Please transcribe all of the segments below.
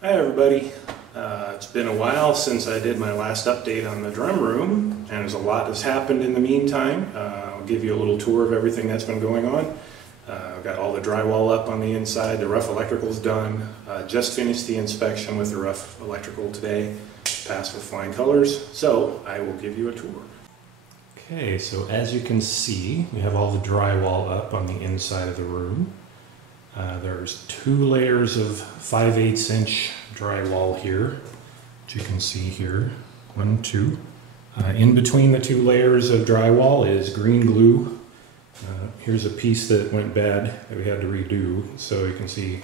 Hi everybody. It's been a while since I did my last update on the drum room, and there's a lot that's happened in the meantime. I'll give you a little tour of everything that's been going on. I've got all the drywall up on the inside, the rough electrical's done. Just finished the inspection with the rough electrical today, passed with flying colors, so I will give you a tour. Okay, so as you can see, we have all the drywall up on the inside of the room. There's 2 layers of 5/8 inch drywall here, which you can see here, 1, 2. In between the 2 layers of drywall is green glue. Here's a piece that went bad that we had to redo, so you can see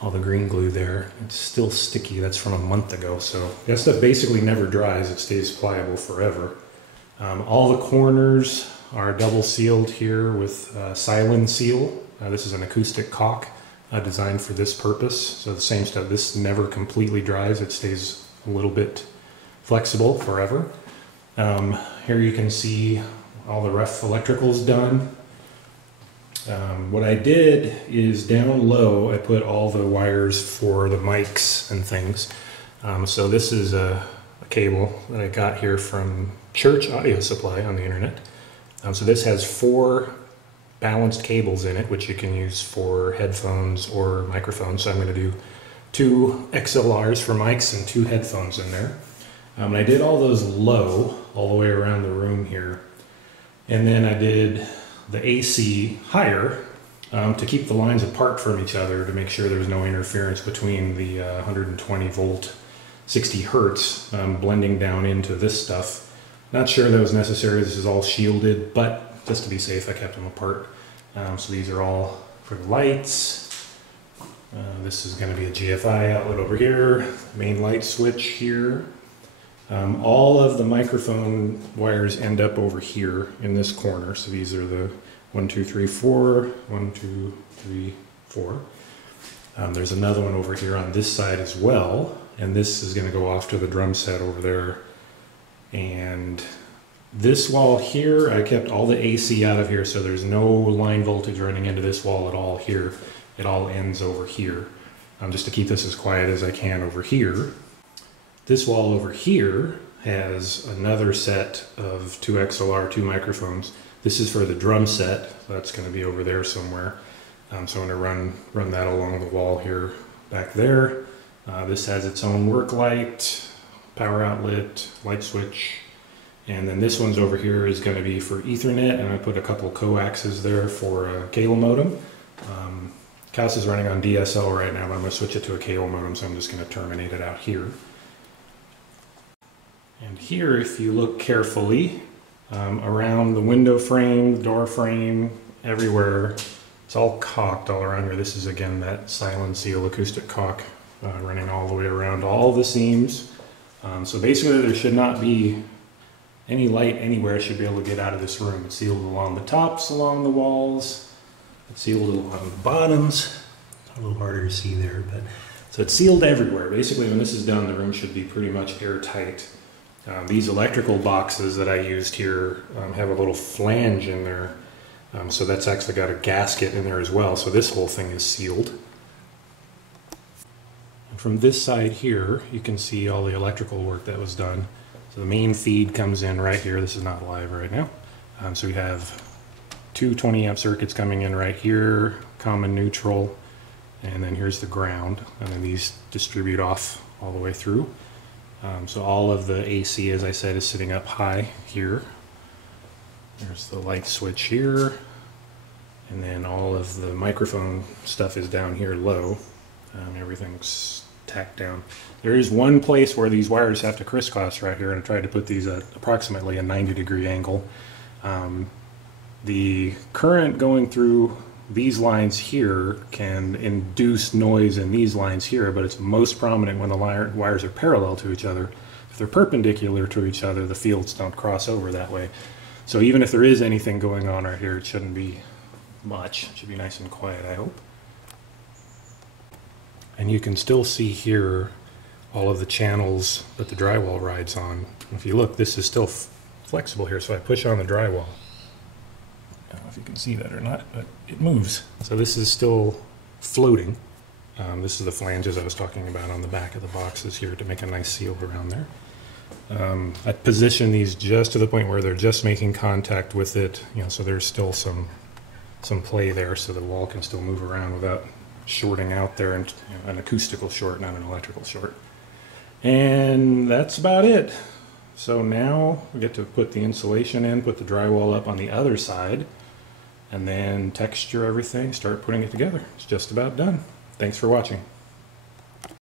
all the green glue there. It's still sticky, that's from a month ago, so that stuff basically never dries, it stays pliable forever. All the corners are double sealed here with silane seal. This is an acoustic caulk designed for this purpose. So the same stuff, this never completely dries, it stays a little bit flexible forever. Here you can see all the rough electricals done. What I did is down low I put all the wires for the mics and things. So this is a cable that I got here from Church Audio Supply on the internet. So this has 4 balanced cables in it, which you can use for headphones or microphones. So I'm going to do 2 XLRs for mics and 2 headphones in there. And I did all those low all the way around the room here. And then I did the AC higher to keep the lines apart from each other to make sure there's no interference between the 120 volt 60 hertz blending down into this stuff. Not sure that was necessary, this is all shielded, but just to be safe I kept them apart. So these are all for the lights. This is going to be a GFI outlet over here, main light switch here. All of the microphone wires end up over here in this corner, so these are the 1, 2, 3, 4, 1, 2, 3, 4. There's another one over here on this side as well, and this is going to go off to the drum set over there. And this wall here, I kept all the AC out of here, so there's no line voltage running into this wall at all here. It all ends over here, just to keep this as quiet as I can over here. This wall over here has another set of 2 XLR, 2 microphones. This is for the drum set, so that's going to be over there somewhere. So I'm going to run that along the wall here, back there. This has its own work light, power outlet, light switch. And then this one's over here is going to be for Ethernet, and I put a couple coaxes there for a cable modem. CAS is running on DSL right now, but I'm going to switch it to a cable modem, so I'm just going to terminate it out here. And here, if you look carefully, around the window frame, door frame, everywhere, it's all caulked all around here. This is again that silane seal acoustic caulk running all the way around all the seams. So basically there should not be any light anywhere. Should be able to get out of this room. It's sealed along the tops, along the walls. It's sealed along the bottoms. It's a little harder to see there, but so it's sealed everywhere. Basically, when this is done, the room should be pretty much airtight. These electrical boxes that I used here have a little flange in there, so that's actually got a gasket in there as well. So this whole thing is sealed. And from this side here, you can see all the electrical work that was done. So the main feed comes in right here. This is not live right now. So we have 2 20 amp circuits coming in right here, common neutral, and then here's the ground. And then these distribute off all the way through. So all of the AC, as I said, is sitting up high here. There's the light switch here. And then all of the microphone stuff is down here low. Everything's tacked down. There is one place where these wires have to crisscross right here, and I tried to put these at approximately a 90-degree angle. The current going through these lines here can induce noise in these lines here, but it's most prominent when the wires are parallel to each other. If they're perpendicular to each other, the fields don't cross over that way. So even if there is anything going on right here, it shouldn't be much. It should be nice and quiet, I hope. And you can still see here all of the channels that the drywall rides on. If you look, this is still flexible here, so I push on the drywall. I don't know if you can see that or not, but it moves. So this is still floating. This is the flanges I was talking about on the back of the boxes here to make a nice seal around there. I position these just to the point where they're just making contact with it, so there's still some play there, so the wall can still move around without shorting out there, and an acoustical short, not an electrical short. And that's about it. So now we get to put the insulation in, put the drywall up on the other side, and then texture everything, start putting it together. It's just about done. Thanks for watching.